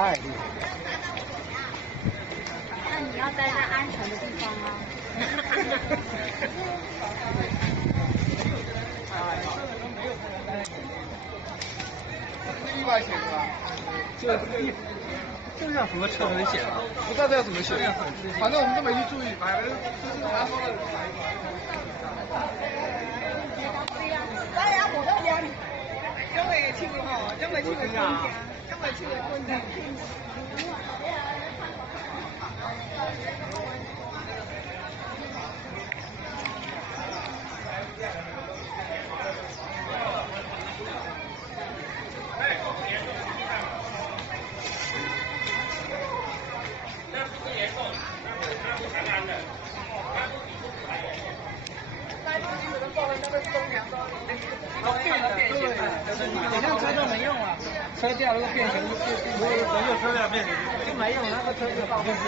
太厉害了。那你要待在安全的地方啊。意外险是吧？这让什么车门险啊？不知道这要怎么写，反正我们都没去注意，买了就是拿出来。哎呀，我都两，因为去吼，因为去个公家，因为去个公家。你看车都没用啊，车架如果变形，如果车架变形就没用，那个车就到后面了。